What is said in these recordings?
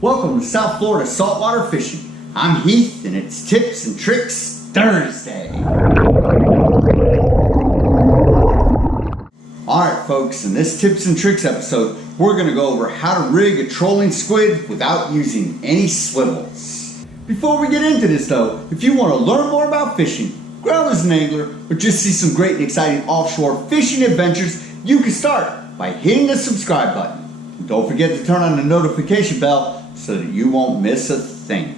Welcome to South Florida saltwater fishing. I'm Heath and it's Tips and Tricks Thursday. Alright folks, in this Tips and Tricks episode, we're going to go over how to rig a trolling squid without using any swivels. Before we get into this though, if you want to learn more about fishing, grow as an angler, or just see some great and exciting offshore fishing adventures, you can start by hitting the subscribe button. And don't forget to turn on the notification bell so that you won't miss a thing.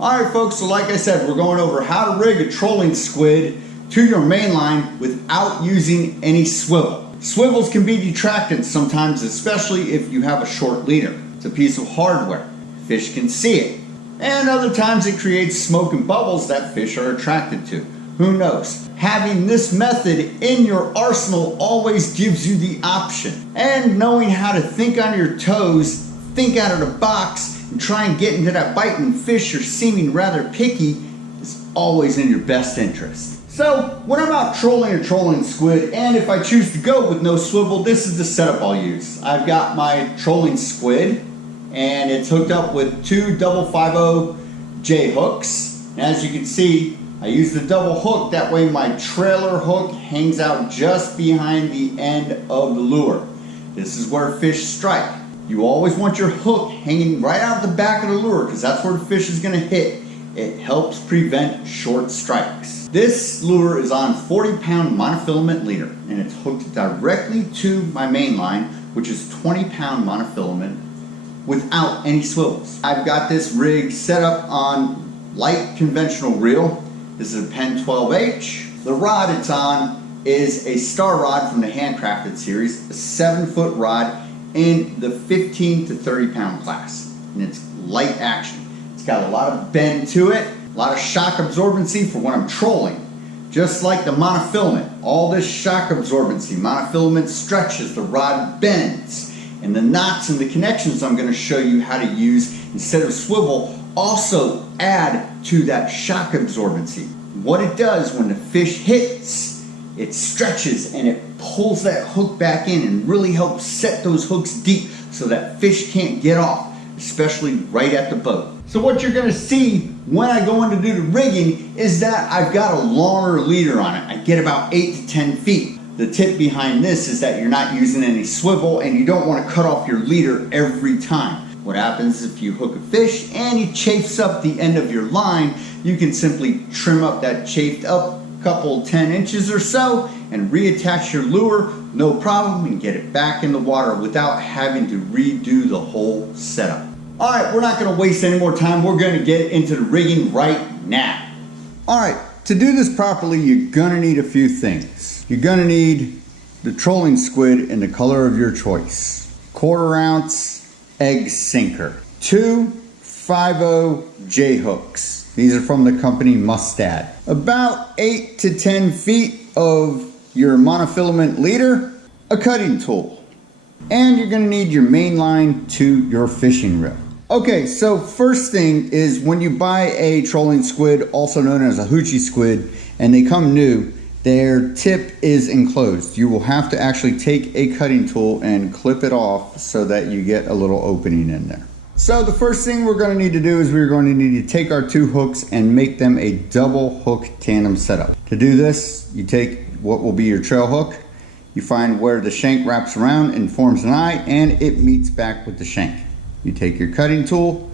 Alright folks, so like I said, we're going over how to rig a trolling squid to your main line without using any swivel. Swivels can be detractant sometimes, especially if you have a short leader. It's a piece of hardware. Fish can see it. And other times it creates smoke and bubbles that fish are attracted to. Who knows? Having this method in your arsenal always gives you the option. And knowing how to think on your toes, think out of the box, and try and get into that bite when fish are seeming rather picky is always in your best interest. So when I'm out trolling a trolling squid, and if I choose to go with no swivel, this is the setup I'll use. I've got my trolling squid and it's hooked up with two double 5/0 J hooks. And as you can see, I use the double hook, that way my trailer hook hangs out just behind the end of the lure. This is where fish strike. You always want your hook hanging right out the back of the lure because that's where the fish is going to hit. It helps prevent short strikes. This lure is on 40-pound monofilament leader and it's hooked directly to my main line, which is 20-pound monofilament without any swivels. I've got this rig set up on light conventional reel. This is a Penn 12H. The rod it's on is a star rod from the Handcrafted series, a 7-foot rod in the 15 to 30 pound class, and it's light action. It's got a lot of bend to it, a lot of shock absorbency for when I'm trolling. Just like the monofilament, all this shock absorbency, monofilament stretches, the rod bends, and the knots and the connections I'm going to show you how to use instead of swivel also add to that shock absorbency. What it does when the fish hits, it stretches and it pulls that hook back in and really helps set those hooks deep so that fish can't get off, especially right at the boat. So what you're gonna see when I go in to do the rigging is that I've got a longer leader on it. I get about 8 to 10 feet. The tip behind this is that you're not using any swivel and you don't want to cut off your leader every time. What happens if you hook a fish and he chafes up the end of your line, you can simply trim up that chafed up couple 10 inches or so and reattach your lure, no problem, and get it back in the water without having to redo the whole setup. Alright, we're not going to waste any more time. We're going to get into the rigging right now. Alright, to do this properly, you're going to need a few things. You're going to need the trolling squid in the color of your choice. 1/4 ounce egg sinker. 2 5/0 J hooks. These are from the company Mustad. About 8 to 10 feet of your monofilament leader, a cutting tool. And you're gonna need your main line to your fishing reel. Okay, so first thing is when you buy a trolling squid, also known as a hoochie squid, and they come new, their tip is enclosed. You will have to actually take a cutting tool and clip it off so that you get a little opening in there. So the first thing we're going to need to do is we're going to need to take our 2 hooks and make them a double hook tandem setup. To do this, you take what will be your trail hook, you find where the shank wraps around and forms an eye and it meets back with the shank. You take your cutting tool,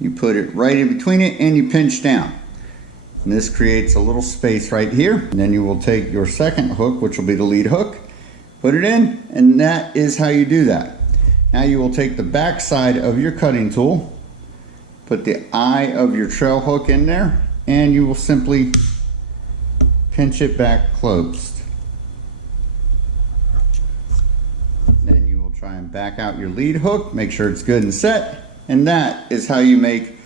you put it right in between it and you pinch down. And this creates a little space right here. And then you will take your second hook, which will be the lead hook, put it in, and that is how you do that. Now you will take the back side of your cutting tool, put the eye of your trail hook in there, and you will simply pinch it back closed. Then you will try and back out your lead hook, make sure it's good and set, and that is how you make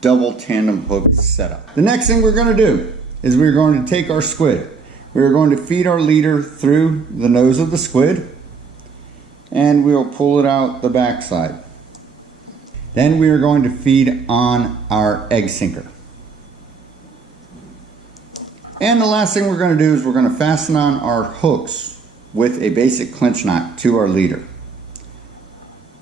double tandem hook setup. The next thing we're going to do is we're going to take our squid. We're going to feed our leader through the nose of the squid, and we'll pull it out the back side. Then we are going to feed on our egg sinker. And the last thing we're going to do is we're going to fasten on our hooks with a basic clinch knot to our leader.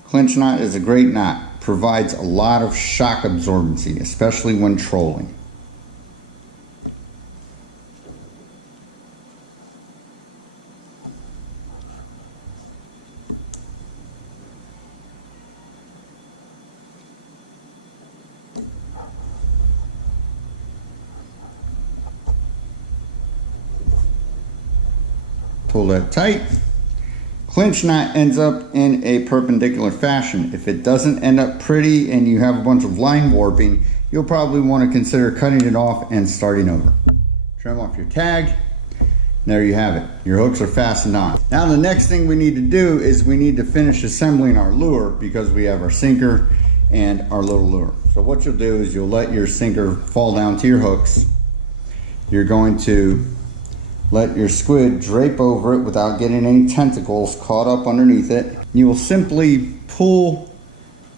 Clinch knot is a great knot. provides a lot of shock absorbency, especially when trolling. Pull that tight. Clinch knot ends up in a perpendicular fashion. If it doesn't end up pretty and you have a bunch of line warping, you'll probably want to consider cutting it off and starting over. Trim off your tag. There you have it. Your hooks are fastened on. Now the next thing we need to do is we need to finish assembling our lure, because we have our sinker and our little lure. So what you'll do is you'll let your sinker fall down to your hooks. You're going to let your squid drape over it without getting any tentacles caught up underneath it. You will simply pull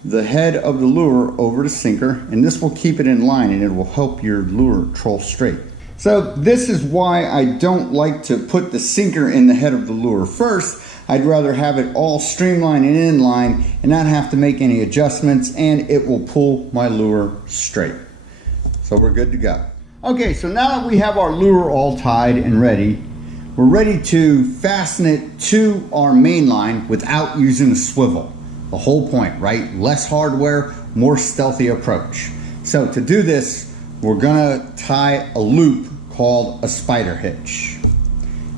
the head of the lure over the sinker, and this will keep it in line and it will help your lure troll straight. So this is why I don't like to put the sinker in the head of the lure first. I'd rather have it all streamlined and in line and not have to make any adjustments, and it will pull my lure straight. So we're good to go. Okay, so now that we have our lure all tied and ready, we're ready to fasten it to our main line without using a swivel. The whole point, right? Less hardware, more stealthy approach. So to do this, we're gonna tie a loop called a spider hitch.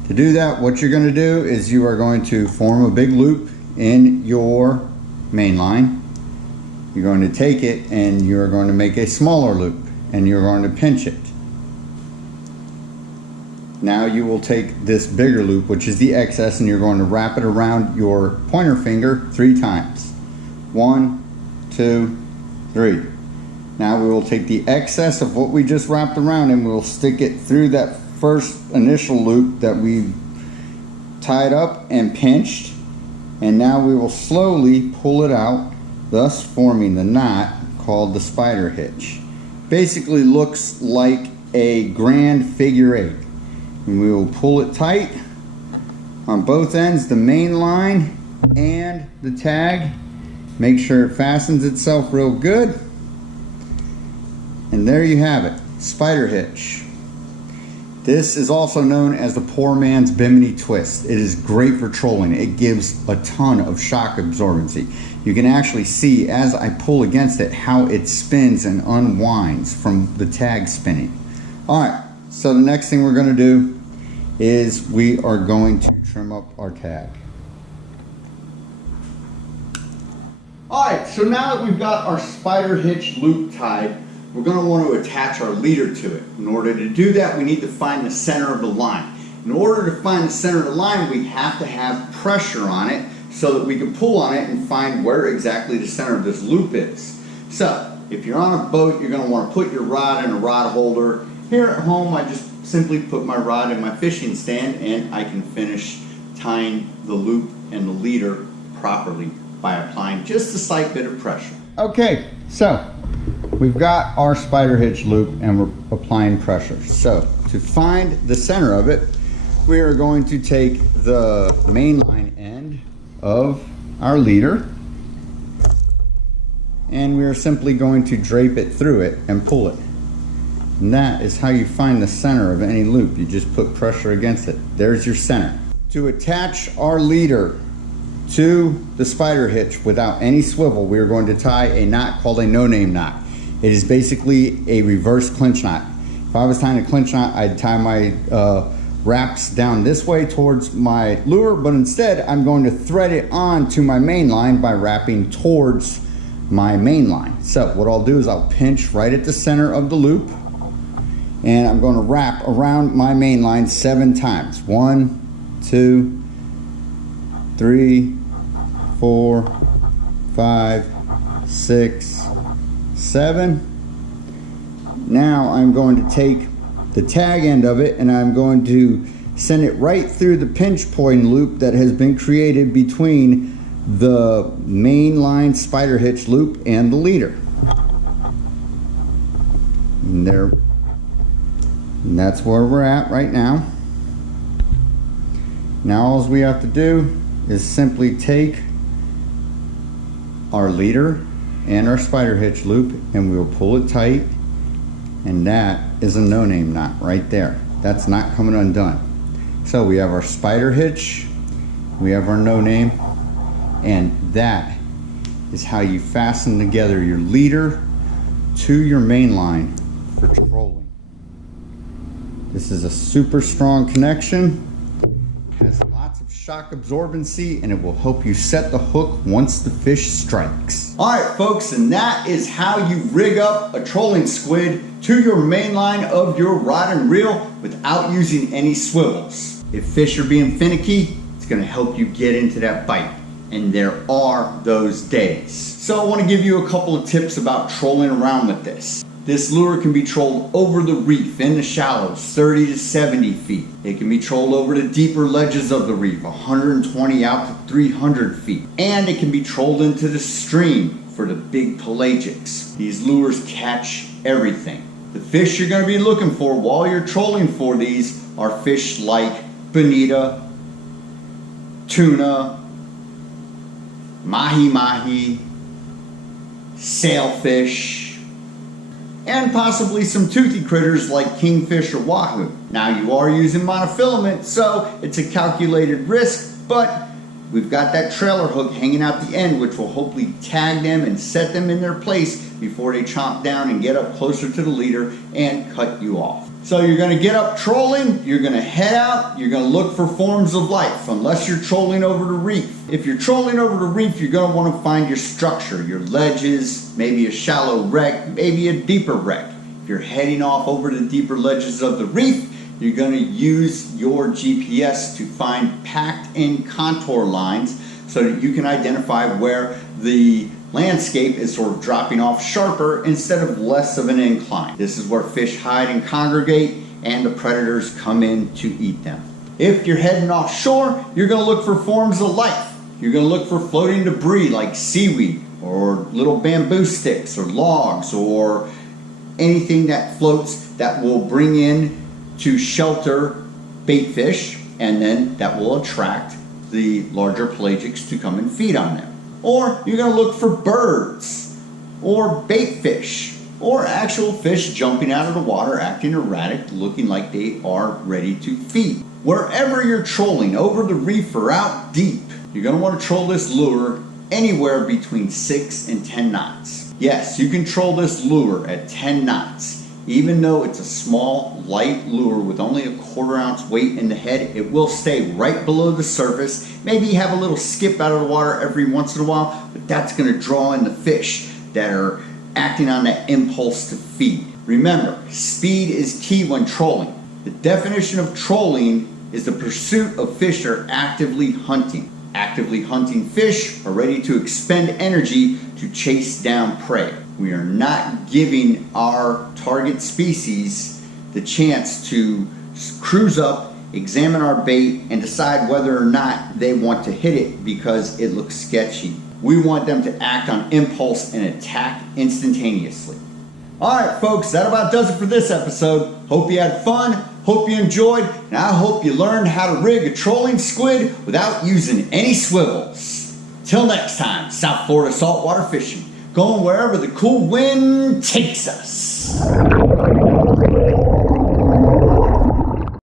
To do that, what you're gonna do is you are going to form a big loop in your main line. You're going to take it and you're going to make a smaller loop and you're going to pinch it. Now you will take this bigger loop, which is the excess, and you're going to wrap it around your pointer finger 3 times. 1, 2, 3. Now we will take the excess of what we just wrapped around and we'll stick it through that first initial loop that we tied up and pinched, and now we will slowly pull it out, thus forming the knot called the spider hitch. Basically looks like a grand figure 8. And we will pull it tight on both ends, the main line and the tag. Make sure it fastens itself real good. And there you have it, spider hitch. This is also known as the poor man's bimini twist. It is great for trolling. It gives a ton of shock absorbency. You can actually see as I pull against it how it spins and unwinds from the tag spinning. All right, so the next thing we're gonna do is we are going to trim up our tag. Alright, so now that we've got our spider hitch loop tied, we're going to want to attach our leader to it. In order to do that, we need to find the center of the line. In order to find the center of the line, we have to have pressure on it so that we can pull on it and find where exactly the center of this loop is. So, if you're on a boat, you're going to want to put your rod in a rod holder. Here at home, I just simply put my rod in my fishing stand and I can finish tying the loop and the leader properly by applying just a slight bit of pressure. Okay, so we've got our spider hitch loop and we're applying pressure. So to find the center of it, we are going to take the main line end of our leader and we are simply going to drape it through it and pull it. And that is how you find the center of any loop. You just put pressure against it. There's your center. To attach our leader to the spider hitch without any swivel, we are going to tie a knot called a no-name knot. It is basically a reverse clinch knot. If I was tying a clinch knot, I'd tie my wraps down this way towards my lure, but instead I'm going to thread it on to my main line by wrapping towards my main line. So what I'll do is I'll pinch right at the center of the loop, and I'm going to wrap around my main line 7 times. 1, 2, 3, 4, 5, 6, 7. Now I'm going to take the tag end of it and I'm going to send it right through the pinch point loop that has been created between the main line spider hitch loop and the leader. And there. And that's where we're at right now. Now all we have to do is simply take our leader and our spider hitch loop, and we'll pull it tight, and that is a no-name knot right there. That's not coming undone. So we have our spider hitch, we have our no-name, and that is how you fasten together your leader to your main line for trolling. This is a super strong connection, has lots of shock absorbency, and it will help you set the hook once the fish strikes. All right, folks, and that is how you rig up a trolling squid to your main line of your rod and reel without using any swivels. If fish are being finicky, it's gonna help you get into that bite, and there are those days. So I wanna give you a couple of tips about trolling around with this. This lure can be trolled over the reef in the shallows, 30 to 70 feet. It can be trolled over the deeper ledges of the reef, 120 out to 300 feet. And it can be trolled into the stream for the big pelagics. These lures catch everything. The fish you're gonna be looking for while you're trolling for these are fish like bonita, tuna, mahi-mahi, sailfish, and possibly some toothy critters like kingfish or wahoo. Now you are using monofilament, so it's a calculated risk, but we've got that trailer hook hanging out the end, which will hopefully tag them and set them in their place before they chomp down and get up closer to the leader and cut you off. So you're gonna get up trolling, you're gonna head out, you're gonna look for forms of life, unless you're trolling over the reef. If you're trolling over the reef, you're gonna wanna find your structure, your ledges, maybe a shallow wreck, maybe a deeper wreck. If you're heading off over the deeper ledges of the reef, you're gonna use your GPS to find packed in contour lines so that you can identify where the landscape is sort of dropping off sharper instead of less of an incline. This is where fish hide and congregate and the predators come in to eat them. If you're heading offshore, you're gonna look for forms of life. You're gonna look for floating debris like seaweed or little bamboo sticks or logs or anything that floats that will bring in to shelter bait fish, and then that will attract the larger pelagics to come and feed on them. Or you're gonna look for birds, or bait fish, or actual fish jumping out of the water, acting erratic, looking like they are ready to feed. Wherever you're trolling, over the reef or out deep, you're gonna wanna troll this lure anywhere between 6 and 10 knots. Yes, you can troll this lure at 10 knots. Even though it's a small, light lure with only a 1/4 ounce weight in the head, it will stay right below the surface. Maybe have a little skip out of the water every once in a while, but that's gonna draw in the fish that are acting on that impulse to feed. Remember, speed is key when trolling. The definition of trolling is the pursuit of fish that are actively hunting. Actively hunting fish are ready to expend energy to chase down prey. We are not giving our target species the chance to cruise up, examine our bait, and decide whether or not they want to hit it because it looks sketchy. We want them to act on impulse and attack instantaneously. All right, folks, that about does it for this episode. Hope you had fun, hope you enjoyed, and I hope you learned how to rig a trolling squid without using any swivels. Till next time, South Florida saltwater fishing, going wherever the cool wind takes us.